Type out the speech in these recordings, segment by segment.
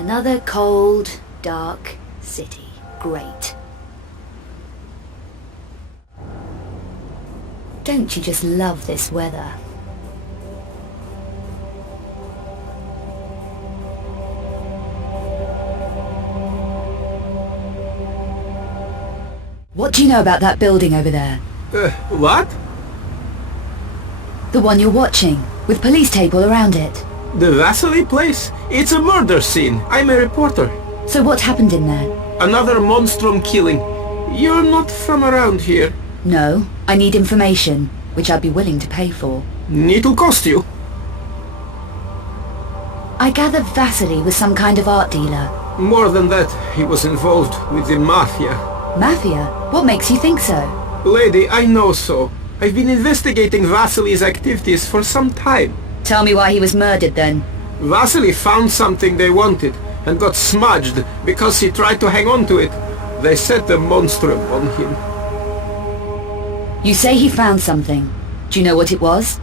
Another cold, dark city. Great. Don't you just love this weather? What do you know about that building over there? What? The one you're watching, with police tape all around it. The Vasiley place? It's a murder scene. I'm a reporter. So what happened in there? Another Monstrum killing. You're not from around here. No, I need information, which I'd be willing to pay for. It'll cost you. I gather Vasiley was some kind of art dealer. More than that, he was involved with the Mafia. Mafia? What makes you think so? Lady, I know so. I've been investigating Vasiley's activities for some time. Tell me why he was murdered then. Vasiley found something they wanted and got smudged because he tried to hang on to it. They set the monstrum on him. You say he found something. Do you know what it was?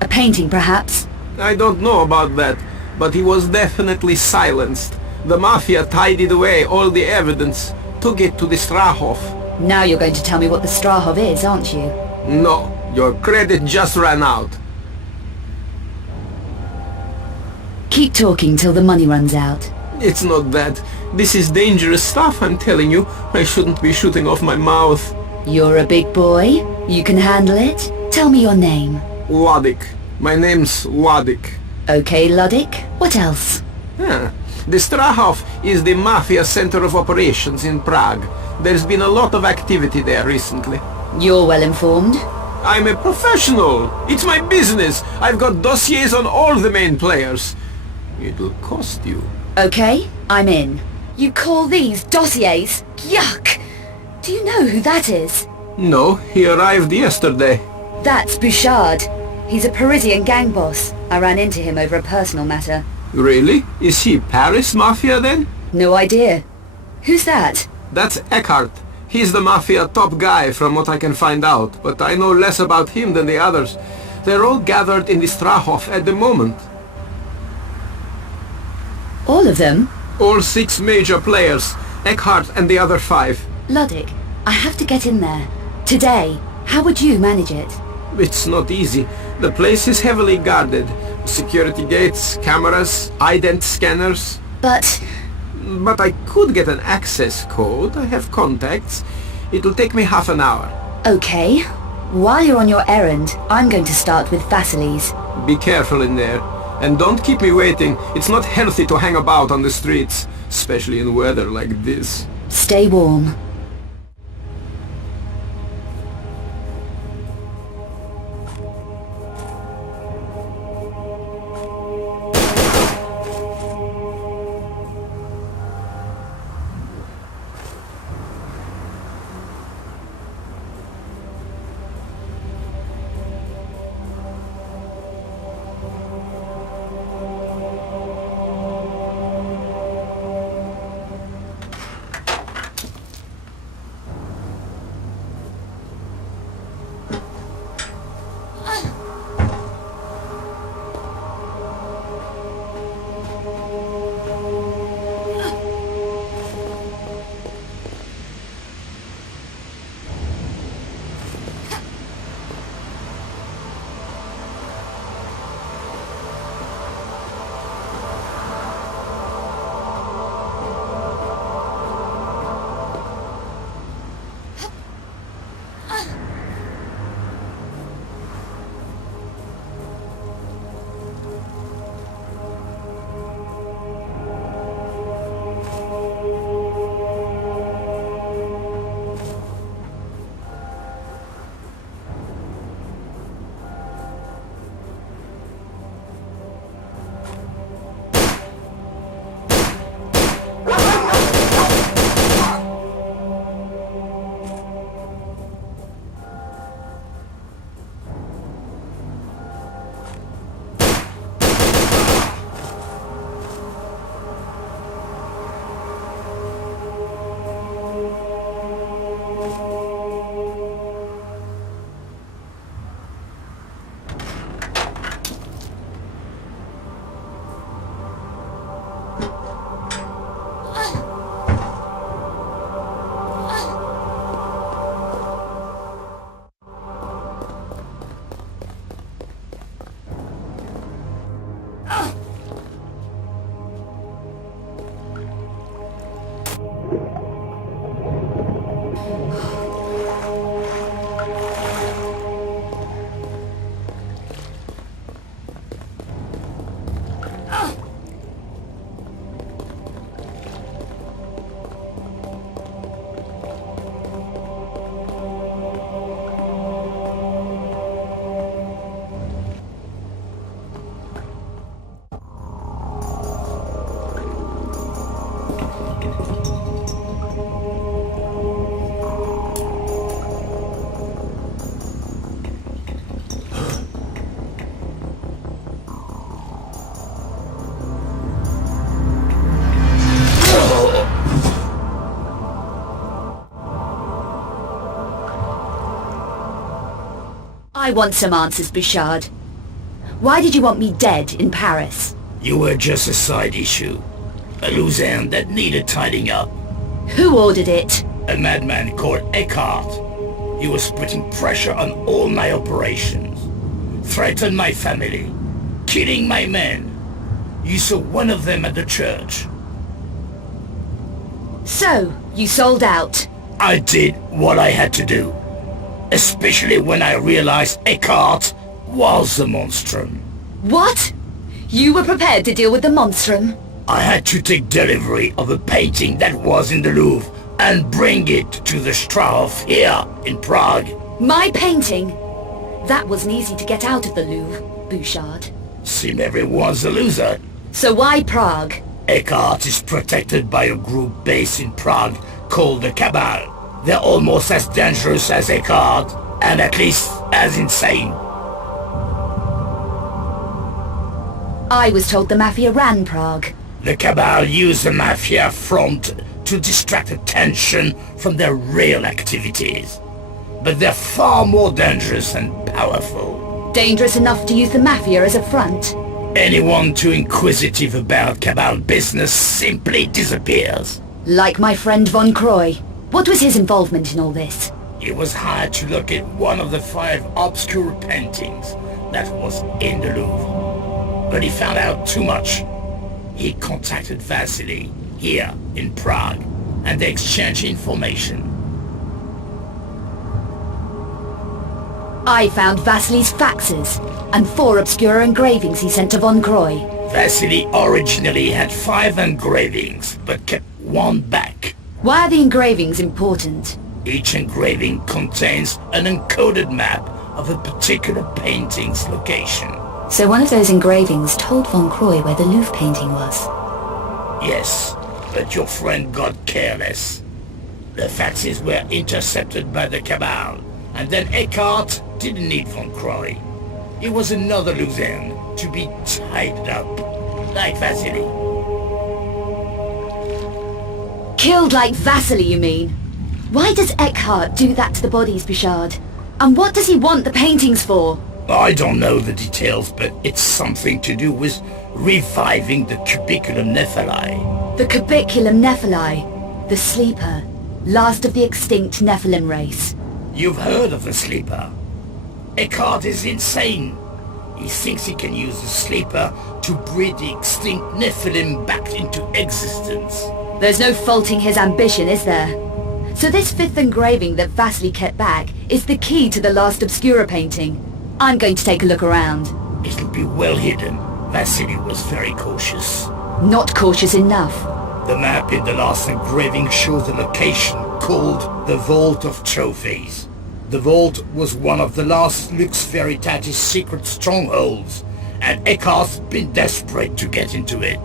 A painting, perhaps? I don't know about that, but he was definitely silenced. The Mafia tidied away all the evidence, took it to the Strahov. Now you're going to tell me what the Strahov is, aren't you? No, your credit just ran out. Keep talking till the money runs out. It's not that. This is dangerous stuff, I'm telling you. I shouldn't be shooting off my mouth. You're a big boy. You can handle it. Tell me your name. Luddick. My name's Luddick. Okay, Luddick. What else? The Strahov is the Mafia center of operations in Prague. There's been a lot of activity there recently. You're well informed. I'm a professional. It's my business. I've got dossiers on all the main players. It'll cost you. Okay, I'm in. You call these dossiers? Yuck! Do you know who that is? No, he arrived yesterday. That's Bouchard. He's a Parisian gang boss. I ran into him over a personal matter. Really? Is he Paris Mafia then? No idea. Who's that? That's Eckhart. He's the Mafia top guy from what I can find out, but I know less about him than the others. They're all gathered in the Strahov at the moment. All of them? All 6 major players. Eckhart and the other 5. Luddick, I have to get in there. Today. How would you manage it? It's not easy. The place is heavily guarded. Security gates, cameras, ident scanners. But I could get an access code. I have contacts. It'll take me half an hour. Okay. While you're on your errand, I'm going to start with Vasiley's. Be careful in there. And don't keep me waiting. It's not healthy to hang about on the streets, especially in weather like this. Stay warm. I want some answers, Bouchard. Why did you want me dead in Paris? You were just a side issue. A loose end that needed tidying up. Who ordered it? A madman called Eckhart. He was putting pressure on all my operations. Threatened my family. Killing my men. You saw one of them at the church. So, you sold out? I did what I had to do. Especially when I realized Eckhart was the Monstrum. What? You were prepared to deal with the Monstrum? I had to take delivery of a painting that was in the Louvre and bring it to the Strahov here in Prague. My painting? That wasn't easy to get out of the Louvre, Bouchard. Seemed everyone's a loser. So why Prague? Eckhart is protected by a group based in Prague called the Cabal. They're almost as dangerous as Eckhart, and at least as insane. I was told the Mafia ran Prague. The Cabal use the Mafia front to distract attention from their real activities. But they're far more dangerous and powerful. Dangerous enough to use the Mafia as a front? Anyone too inquisitive about Cabal business simply disappears. Like my friend Von Croy. What was his involvement in all this? He was hired to locate one of the 5 obscure paintings that was in the Louvre. But he found out too much. He contacted Vasiley here in Prague, and they exchanged information. I found Vasiley's faxes and 4 obscure engravings he sent to Von Croy. Vasiley originally had 5 engravings, but kept 1 back. Why are the engravings important? Each engraving contains an encoded map of a particular painting's location. So one of those engravings told Von Croy where the Louvre painting was? Yes, but your friend got careless. The faxes were intercepted by the Cabal, and then Eckhart didn't need Von Croy. He was another loose end to be tied up, like Vasiley. Killed like Vasiley, you mean? Why does Eckhart do that to the bodies, Bouchard? And what does he want the paintings for? I don't know the details, but it's something to do with reviving the Cubiculum Nephili. The Cubiculum Nephili, the Sleeper, last of the extinct Nephilim race. You've heard of the Sleeper. Eckhart is insane. He thinks he can use the Sleeper to breed the extinct Nephilim back into existence. There's no faulting his ambition, is there? So this 5th engraving that Vasiley kept back is the key to the last Obscura painting. I'm going to take a look around. It'll be well hidden. Vasiley was very cautious. Not cautious enough. The map in the last engraving shows a location called the Vault of Trophies. The vault was one of the last Lux Veritatis secret strongholds, and Eckhart's been desperate to get into it.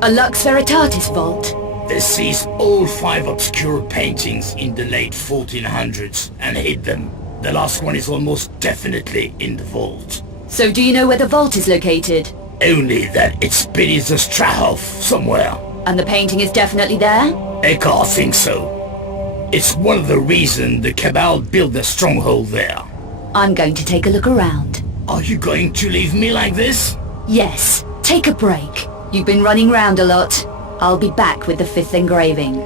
A Lux Veritatis vault? They seized all 5 obscure paintings in the late 1400s and hid them. The last one is almost definitely in the vault. So do you know where the vault is located? Only that it's beneath the Strahov somewhere. And the painting is definitely there? Eckhart thinks so. It's one of the reasons the Cabal built their stronghold there. I'm going to take a look around. Are you going to leave me like this? Yes, take a break. You've been running round a lot. I'll be back with the 5th engraving.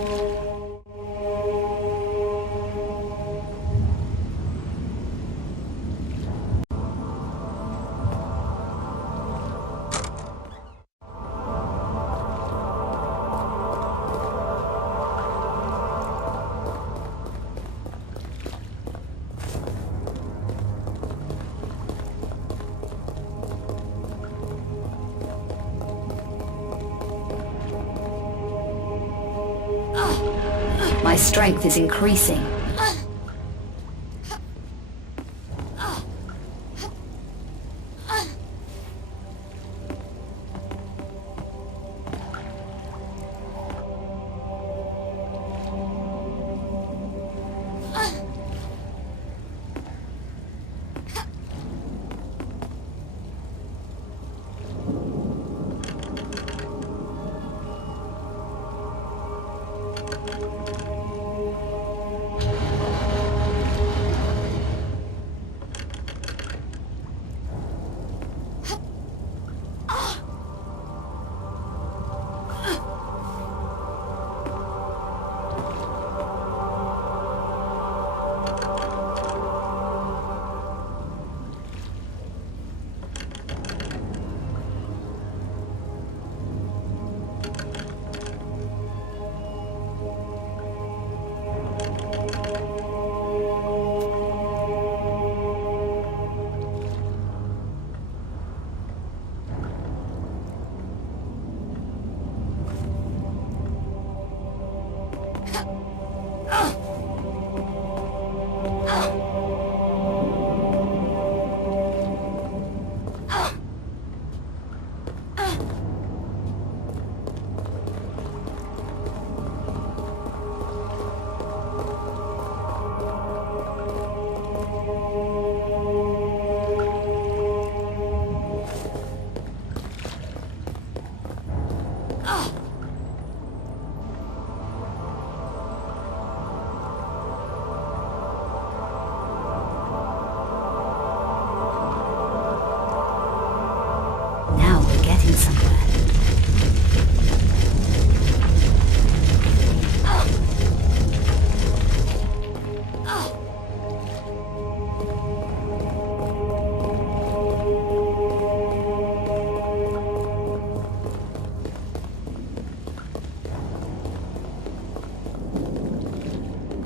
My strength is increasing.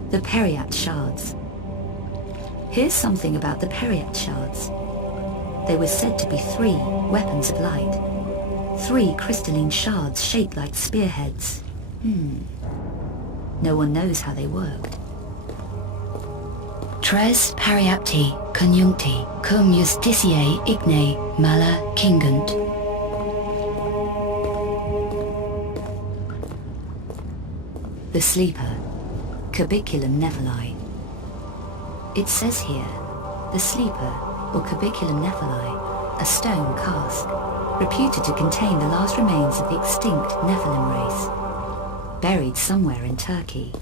The Periapt shards. Here's something about the Periapt shards. They were said to be 3 weapons of light. 3 crystalline shards shaped like spearheads. No one knows how they worked. Tres Periapti conjuncti cum justitiae igne mala cingunt. The Sleeper, Cubiculum Nephili. It says here, the Sleeper, or Cubiculum Nephili, a stone cask, reputed to contain the last remains of the extinct Nephilim race, buried somewhere in Turkey.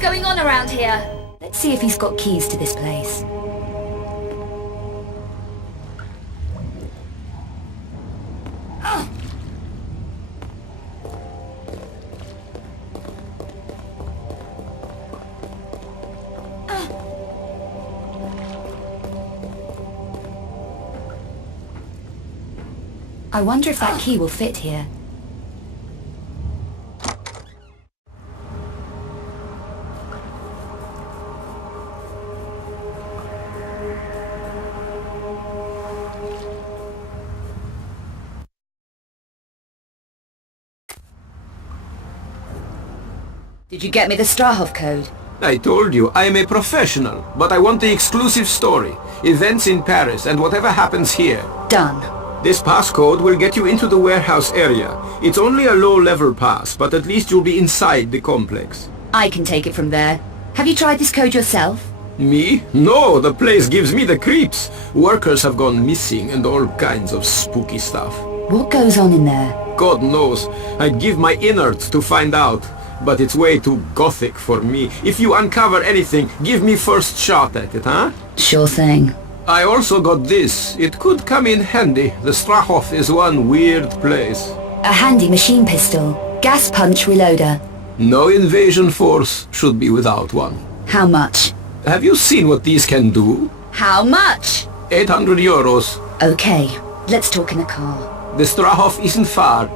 Going on around here? Let's see if he's got keys to this place. I wonder if that key will fit here. Did you get me the Strahov code? I told you, I am a professional, but I want the exclusive story. Events in Paris and whatever happens here. Done. This passcode will get you into the warehouse area. It's only a low-level pass, but at least you'll be inside the complex. I can take it from there. Have you tried this code yourself? Me? No, the place gives me the creeps. Workers have gone missing and all kinds of spooky stuff. What goes on in there? God knows. I'd give my innards to find out. But it's way too gothic for me. If you uncover anything, give me first shot at it, huh? Sure thing. I also got this. It could come in handy. The Strahov is one weird place. A handy machine pistol. Gas punch reloader. No invasion force should be without one. How much? Have you seen what these can do? How much? 800 euros. Okay, let's talk in a car. The Strahov isn't far.